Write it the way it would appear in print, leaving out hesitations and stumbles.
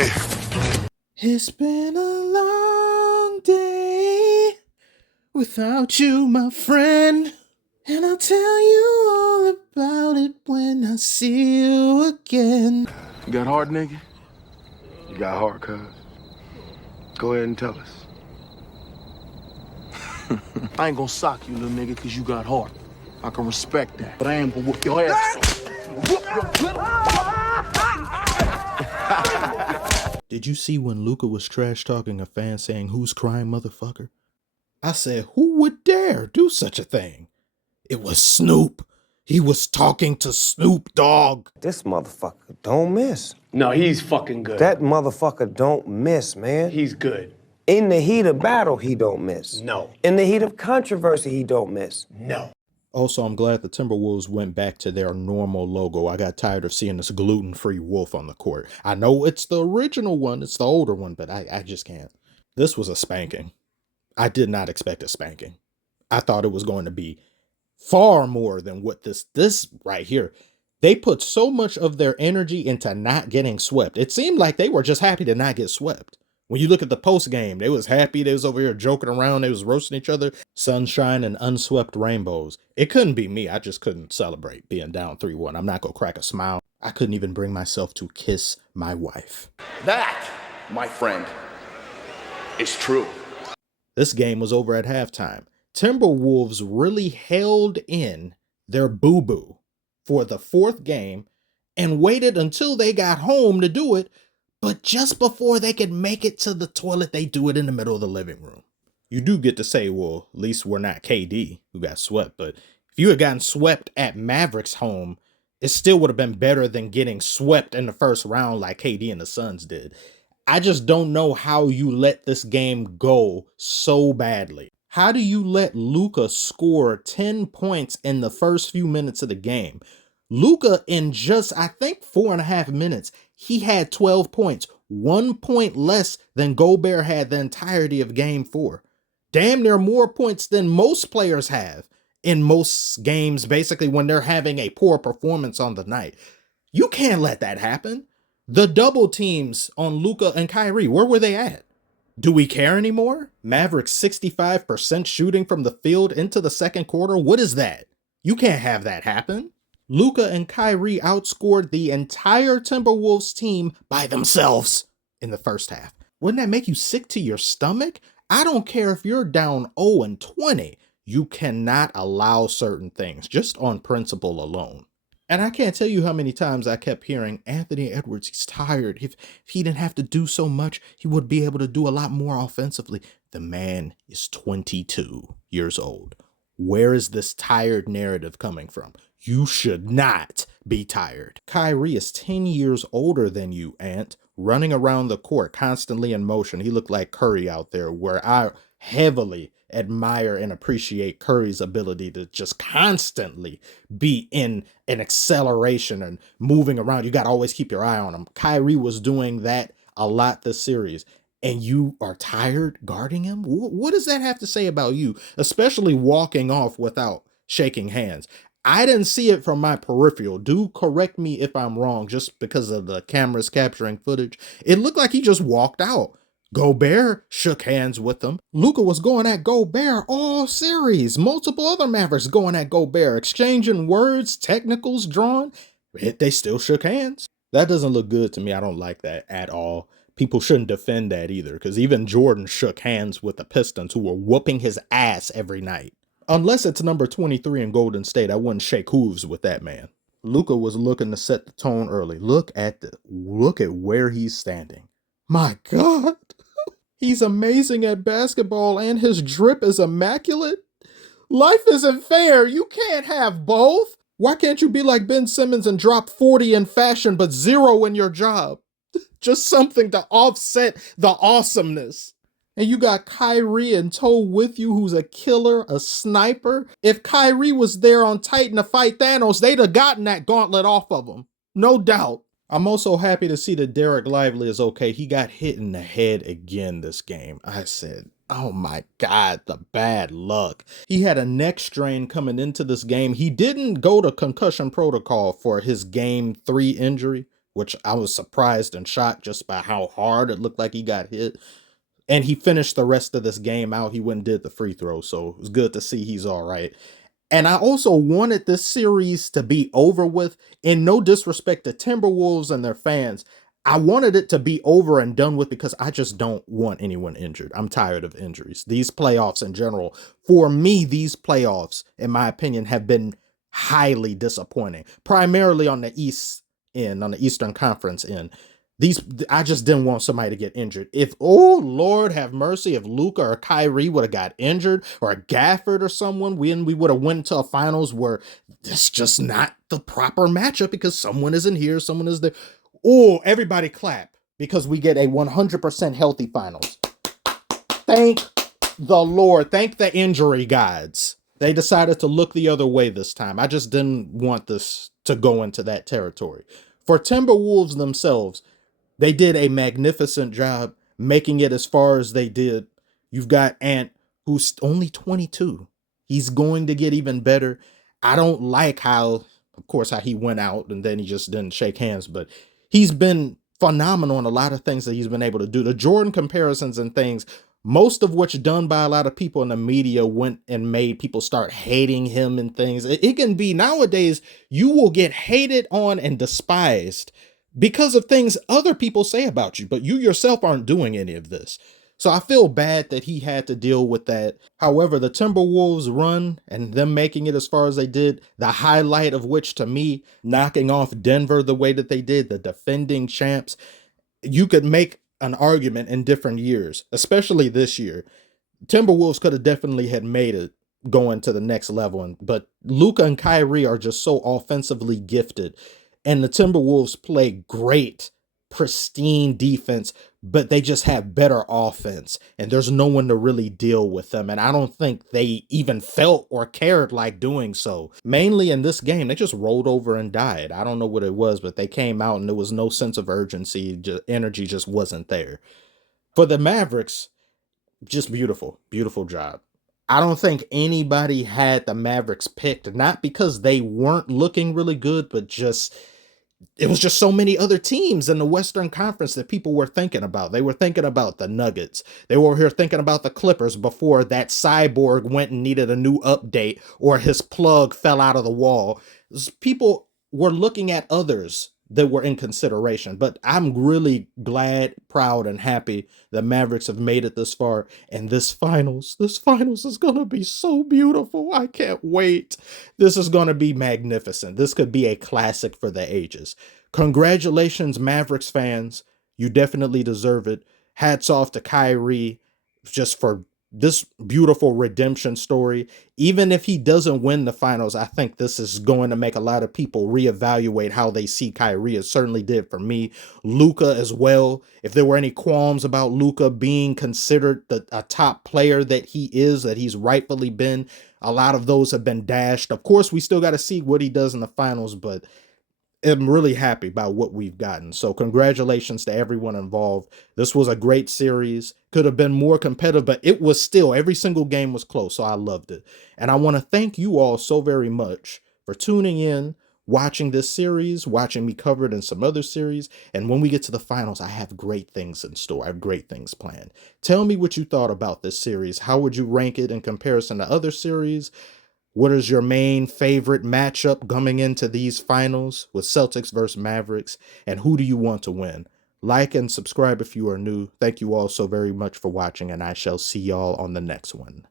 Hey. It's been a long day without you, my friend. And I'll tell you all about it when I see you again. You got heart, nigga? You got heart, cuz? Go ahead and tell us. I ain't gonna sock you, little nigga, cause you got heart. I can respect that. But I ain't gonna whoop your ass. Did you see when Luka was trash talking a fan saying, "Who's crying, motherfucker?" I said, who would dare do such a thing? It was Snoop. He was talking to Snoop Dogg. This motherfucker don't miss. No, he's fucking good. That motherfucker don't miss, man. He's good. In the heat of battle, he don't miss. No. In the heat of controversy, he don't miss. No. Also, I'm glad the Timberwolves went back to their normal logo. I got tired of seeing this gluten-free wolf on the court. I know it's the original one, it's the older one, but I just can't. This was a spanking. I did not expect a spanking. I thought it was going to be far more than what this right here. They put so much of their energy into not getting swept. It seemed like they were just happy to not get swept. When you look at the post game, they was happy. They was over here joking around. They was roasting each other. Sunshine and unswept rainbows. It couldn't be me. I just couldn't celebrate being down 3-1. I'm not going to crack a smile. I couldn't even bring myself to kiss my wife. That, my friend, is true. This game was over at halftime. Timberwolves really held in their boo-boo for the fourth game and waited until they got home to do it. But just before they could make it to the toilet, they do it in the middle of the living room. You do get to say, well, at least we're not KD who got swept. But if you had gotten swept at Mavericks home, it still would have been better than getting swept in the first round like KD and the Suns did. I just don't know how you let this game go so badly. How do you let Luka score 10 points in the first few minutes of the game? Luka, in just, I think, 4.5 minutes, he had 12 points, 1 point less than Gobert had the entirety of game 4. Damn near more points than most players have in most games, basically, when they're having a poor performance on the night. You can't let that happen. The double teams on Luka and Kyrie, where were they at? Do we care anymore? Mavericks 65% shooting from the field into the second quarter. What is that? You can't have that happen. Luka and Kyrie outscored the entire Timberwolves team by themselves in the first half. Wouldn't that make you sick to your stomach? I don't care if you're down 0-20. You cannot allow certain things just on principle alone. And I can't tell you how many times I kept hearing, Anthony Edwards, he's tired. If he didn't have to do so much, he would be able to do a lot more offensively. The man is 22 years old. Where is this tired narrative coming from? You should not be tired. Kyrie is 10 years older than you, Ant, running around the court, constantly in motion. He looked like Curry out there, where I heavily admire and appreciate Curry's ability to just constantly be in an acceleration and moving around. You got to always keep your eye on him. Kyrie was doing that a lot this series. And you are tired guarding him? What does that have to say about you, especially walking off without shaking hands? I didn't see it from my peripheral. Do correct me if I'm wrong, just because of the cameras capturing footage. It looked like he just walked out. Gobert shook hands with him. Luka was going at Gobert all series. Multiple other Mavericks going at Gobert, exchanging words, technicals drawn. They still shook hands. That doesn't look good to me. I don't like that at all. People shouldn't defend that either, because even Jordan shook hands with the Pistons, who were whooping his ass every night. Unless it's number 23 in Golden State, I wouldn't shake hooves with that man. Luka was looking to set the tone early. Look at where he's standing. My God. He's amazing at basketball and his drip is immaculate. Life isn't fair. You can't have both. Why can't you be like Ben Simmons and drop 40 in fashion but 0 in your job? Just something to offset the awesomeness. And you got Kyrie in tow with you, who's a killer, a sniper. If Kyrie was there on Titan to fight Thanos, they'd have gotten that gauntlet off of him. No doubt. I'm also happy to see that Derek Lively is okay. He got hit in the head again this game. I said, oh my God, the bad luck. He had a neck strain coming into this game. He didn't go to concussion protocol for his game 3 injury, which I was surprised and shocked just by how hard it looked like he got hit. And he finished the rest of this game out. He went and did the free throw, so it was good to see he's all right. And I also wanted this series to be over with. In no disrespect to Timberwolves and their fans, I wanted it to be over and done with because I just don't want anyone injured. I'm tired of injuries. These playoffs in general, for me, these playoffs, in my opinion, have been highly disappointing, primarily on the East end, on the Eastern Conference end. I just didn't want somebody to get injured. If, oh Lord have mercy, if Luka or Kyrie would have got injured, or Gafford or someone, we would have went to a finals where it's just not the proper matchup because someone isn't here, someone is there. Oh, everybody clap because we get a 100% healthy finals. Thank the Lord. Thank the injury gods. They decided to look the other way this time. I just didn't want this to go into that territory. For Timberwolves themselves, they did a magnificent job making it as far as they did. You've got Ant, who's only 22. He's going to get even better. I don't like how, of course, how he went out and then he just didn't shake hands, but he's been phenomenal in a lot of things that he's been able to do. The Jordan comparisons and things, most of which done by a lot of people in the media went and made people start hating him and things. It can be nowadays, you will get hated on and despised because of things other people say about you, but you yourself aren't doing any of this. So I feel bad that he had to deal with that. However, the Timberwolves run and them making it as far as they did, the highlight of which to me, knocking off Denver the way that they did, the defending champs, you could make an argument in different years, especially this year. Timberwolves could have definitely had made it going to the next level, but Luka and Kyrie are just so offensively gifted. And the Timberwolves play great, pristine defense, but they just have better offense. And there's no one to really deal with them. And I don't think they even felt or cared like doing so. Mainly in this game, they just rolled over and died. I don't know what it was, but they came out and there was no sense of urgency. Energy just wasn't there. For the Mavericks, just beautiful, beautiful job. I don't think anybody had the Mavericks picked, not because they weren't looking really good, but just it was just so many other teams in the Western Conference that people were thinking about. They were thinking about the Nuggets. They were here thinking about the Clippers before that cyborg went and needed a new update or his plug fell out of the wall. People were looking at others that were in consideration. But I'm really glad, proud, and happy the Mavericks have made it this far. And this finals is going to be so beautiful. I can't wait. This is going to be magnificent. This could be a classic for the ages. Congratulations, Mavericks fans. You definitely deserve it. Hats off to Kyrie just for this beautiful redemption story. Even if he doesn't win the finals, I think this is going to make a lot of people reevaluate how they see Kyrie. It certainly did for me. Luka as well. If there were any qualms about Luka being considered a top player that he is, that he's rightfully been, a lot of those have been dashed. Of course, we still got to see what he does in the finals, but I'm really happy about what we've gotten. So congratulations to everyone involved. This was a great series. Could have been more competitive, but it was still, every single game was close. So I loved it. And I want to thank you all so very much for tuning in, watching this series, watching me cover it in some other series. And when we get to the finals, I have great things in store. I have great things planned. Tell me what you thought about this series. How would you rank it in comparison to other series? What is your main favorite matchup coming into these finals with Celtics versus Mavericks? And who do you want to win? Like and subscribe if you are new. Thank you all so very much for watching, and I shall see y'all on the next one.